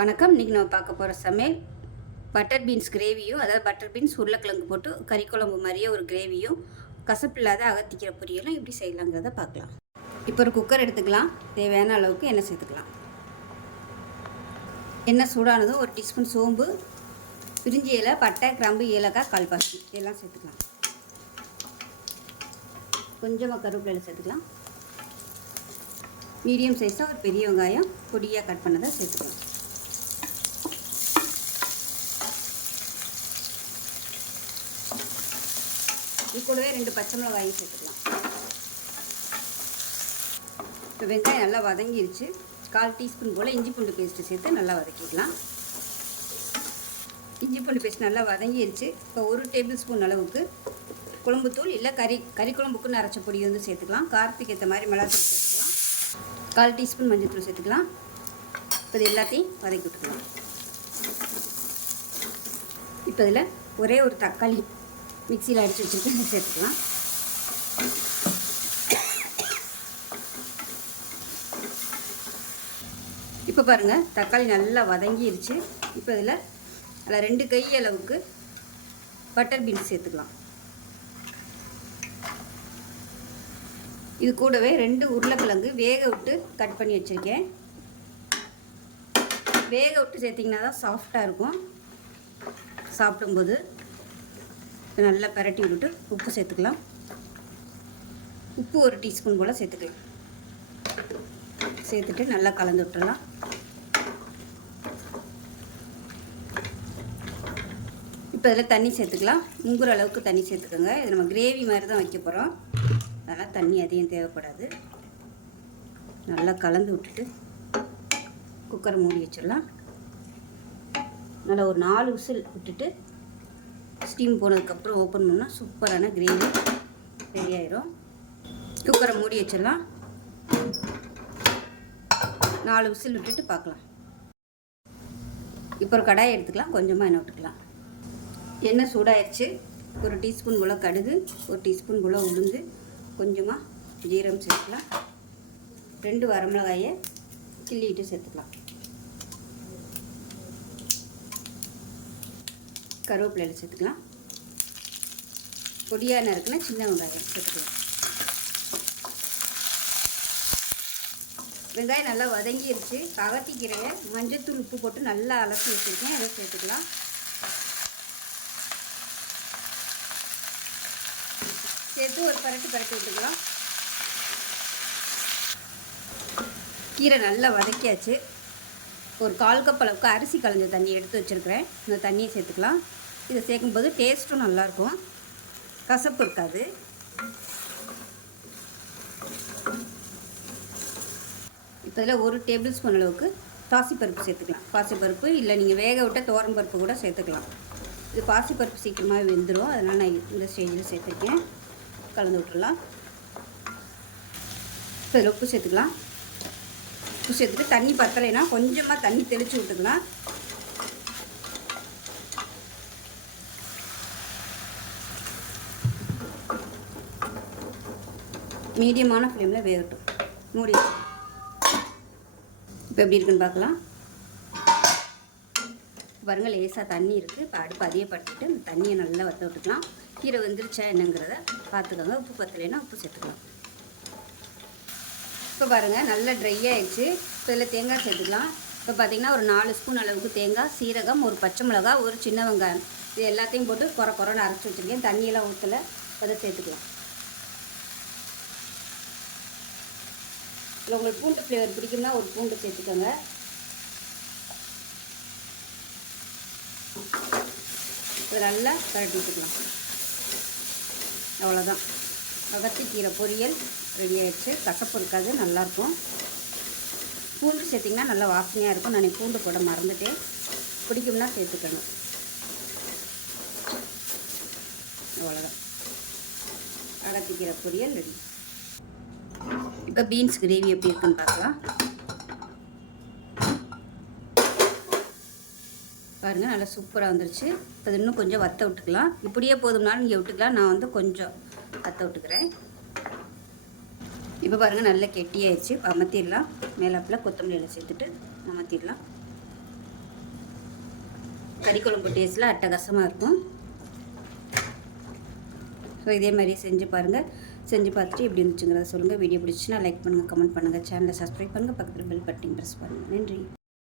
வணக்கம். இன்றைக்கி நம்ம பார்க்க போகிற சமையல் பட்டர் பீன்ஸ் கிரேவியும், அதாவது பட்டர் பீன்ஸ் உருளைக்கிழங்கு போட்டு கறி குழம்பு மாதிரியே ஒரு கிரேவியும், கசப்பில்லாத அகத்திக்கிற பொரியலும் எப்படி செய்யலாங்கிறத பார்க்கலாம். இப்போ ஒரு குக்கர் எடுத்துக்கலாம். தேவையான அளவுக்கு எண்ணெய் சேர்த்துக்கலாம். எண்ணெய் சூடானதும் ஒரு டீஸ்பூன் சோம்பு, பிரிஞ்சி இலை, பட்டை, கிராம்பு, ஏலக்காய், கால்பாசி இதெல்லாம் சேர்த்துக்கலாம். கொஞ்சமாக கருவேப்பிலை சேர்த்துக்கலாம். மீடியம் சைஸாக ஒரு பெரிய வெங்காயம் பொடியாக கட் பண்ணதை சேர்த்துக்கலாம். இது கூடவே 2 பச்சை மிளகாயும் சேர்த்துக்கலாம். இப்போ வெங்காயம் நல்லா வதங்கிருச்சு. 1/4 டீஸ்பூன் போல் இஞ்சி பூண்டு பேஸ்ட்டு சேர்த்து நல்லா வதக்கிக்கலாம். இஞ்சி பூண்டு பேஸ்ட் நல்லா வதங்கிருச்சு. இப்போ 1 டேபிள் ஸ்பூன் அளவுக்கு குழம்புத்தூள் இல்லை கறி குழம்புக்குன்னு அரைச்ச பொடி வந்து சேர்த்துக்கலாம். காரத்துக்கு ஏற்ற மாதிரி மிளகாத்தூள் சேர்த்துக்கலாம். 1/4 டீஸ்பூன் மஞ்சள் சேர்த்துக்கலாம். இப்போ இது எல்லாத்தையும் வதக்கி விட்டுக்கலாம். இப்போ இதில் ஒரே ஒரு தக்காளி மிக்சியில் அடித்து வச்சுட்டு சேர்த்துக்கலாம். இப்போ பாருங்கள், தக்காளி நல்லா வதங்கிருச்சு. இப்போ இதில் 2 கை அளவுக்கு பட்டர் பீன்ஸ் சேர்த்துக்கலாம். இது கூடவே 2 உருளைக்கிழங்கு வேக விட்டு கட் பண்ணி வச்சுருக்கேன். வேக விட்டு சேர்த்திங்கன்னா தான் சாஃப்டாக இருக்கும் சாப்பிடும்போது. நல்லா பரட்டி விட்டுட்டு உப்பு சேர்த்துக்கலாம். உப்பு 1 டீஸ்பூன் போல் சேர்த்துக்கலாம். சேர்த்துட்டு நல்லா கலந்து விட்டுடலாம். இப்போ இதில் தண்ணி சேர்த்துக்கலாம். முங்குற அளவுக்கு தண்ணி சேர்த்துக்கோங்க. இது நம்ம கிரேவி மாதிரி தான் வைக்க போகிறோம், அதனால் தண்ணி அதிகம் தேவைப்படாது. நல்லா கலந்து விட்டுட்டு குக்கரை மூடி வச்சிடலாம். நல்லா ஒரு 4 விசில் விட்டுட்டு ஸ்டீம் போனதுக்கப்புறம் ஓப்பன் பண்ணால் சூப்பரான கிரேவி ரெடி ஆயிரும். குக்கரை மூடி வச்சிடலாம். 4 விசில் விட்டுட்டு பார்க்கலாம். இப்போ ஒரு கடாயை எடுத்துக்கலாம். கொஞ்சமாக எண்ணெய் விட்டுக்கலாம். எண்ணெய் சூடாயிடுச்சு. 1 டீஸ்பூன் போல் கடுகு, 1 டீஸ்பூன் போல் உளுந்து, கொஞ்சமாக ஜீரகம் சேர்த்துக்கலாம். 2 வரமிளகாயை கிள்ளிட்டு சேர்த்துக்கலாம். கருவேப்பிலை சேர்த்துக்கலாம். பொடியாக நறுக்குனா சின்ன வெங்காயம் சேர்த்துக்கலாம். வெங்காயம் நல்லா வதங்கிருச்சு. அகத்திக்கீரையை மஞ்சத்தூள் உப்பு போட்டு நல்லா அலசி வச்சுருக்கேன், அதை சேர்த்துக்கலாம். சேர்த்து ஒரு பரட்டி விட்டுக்கலாம். கீரை நல்லா வதக்கியாச்சு. ஒரு 1/4 கப் அளவுக்கு அரிசி களைஞ்ச தண்ணி எடுத்து வச்சுருக்கிறேன். இந்த தண்ணியை சேர்த்துக்கலாம். இதை சேர்க்கும்போது டேஸ்ட்டும் நல்லாயிருக்கும், கசப்பு இருக்காது. இப்போ இதில் 1 டேபிள் ஸ்பூன் அளவுக்கு பாசிப்பருப்பு சேர்த்துக்கலாம். பாசிப்பருப்பு இல்லை நீங்கள் வேக விட்ட துவரம் பருப்பு கூட சேர்த்துக்கலாம். இது பாசிப்பருப்பு சீக்கிரமாக வெந்துடும், அதனால் நான் இந்த ஸ்டேஜில் சேர்த்துருக்கேன். கலந்து விட்டுடலாம். இப்போ இதில் உப்பு சேர்த்துக்கலாம். உப்பு சேர்த்துட்டு தண்ணி பத்தலைன்னா கொஞ்சமாக தண்ணி தெளித்து விட்டுக்கலாம். மீடியமான ஃப்ளேமில் வேகட்டும். மூடி இப்போ எப்படி இருக்குன்னு பார்க்கலாம். பாருங்கள், லேசாக தண்ணி இருக்குது. இப்போ அடுப்பு அதிகப்படுத்திட்டு அந்த தண்ணியை நல்லா வற்ற விட்டுக்கலாம். கீரை வெந்துருச்சா என்னங்கிறத பார்த்துக்கோங்க. உப்பு பத்தலைன்னா உப்பு சேர்த்துக்கலாம். இப்போ பாருங்கள், நல்லா ட்ரை ஆகிடுச்சு. இப்போ இதில் தேங்காய் சேர்த்துக்கலாம். இப்போ பார்த்திங்கன்னா ஒரு 4 ஸ்பூன் அளவுக்கு தேங்காய், சீரகம், ஒரு பச்சை மிளகா, ஒரு சின்ன வெங்காயம், இது எல்லாத்தையும் போட்டு குறைன்னு அரைச்சி வச்சுருக்கேன். தண்ணியெல்லாம் ஊற்றலை, அதை சேர்த்துக்கலாம். இல்லை உங்களுக்கு பூண்டு ஃப்ளேவர் பிடிக்கும்னா ஒரு பூண்டு சேர்த்துக்கோங்க. இதை நல்லா கரட்டி விட்டுக்கலாம். அவ்வளோதான், அகத்திக்கீரை பொரியல் ரெடி ஆகிடுச்சு. கசப்பு இருக்காது, நல்லாயிருக்கும். பூண்டு சேர்த்திங்கன்னா நல்லா வாசனையாக இருக்கும். நான் பூண்டு போட மறந்துட்டேன், பிடிக்கும்னா சேர்த்துக்கணும். அவ்வளோதான், அகத்திக்கீரை பொரியல் ரெடி. இப்போ பீன்ஸ் கிரேவி எப்படி இருக்குன்னு பார்க்கலாம். பாருங்கள், நல்லா சூப்பராக வந்துருச்சு. இப்போ இன்னும் கொஞ்சம் வற்ற விட்டுக்கலாம். இப்படியே போதும்னாலும் நீங்கள் விட்டுக்கலாம். நான் வந்து கொஞ்சம் வற்ற விட்டுக்கிறேன். இப்போ பாருங்கள், நல்லா கெட்டியாயிடுச்சு. அமர்த்திடலாம். மேலாப்பில் கொத்தமல்லி இலை சேர்த்துட்டு அமர்த்திடலாம். கறி குழம்பு டேஸ்ட்டில் அட்டகாசமாக இருக்கும். ஸோ இதே மாதிரி செஞ்சு பாருங்கள். செஞ்சு பார்த்துட்டு எப்படி இருந்துச்சுங்கிறத சொல்லுங்கள். வீடியோ பிடிச்சின்னா லைக் பண்ணுங்கள், கமெண்ட் பண்ணுங்கள், சேனலை சப்ஸ்கிரைப் பண்ணுங்கள், பக்கத்தில் பெல் பட்டன் ப்ரெஸ் பண்ணுங்கள். நன்றி.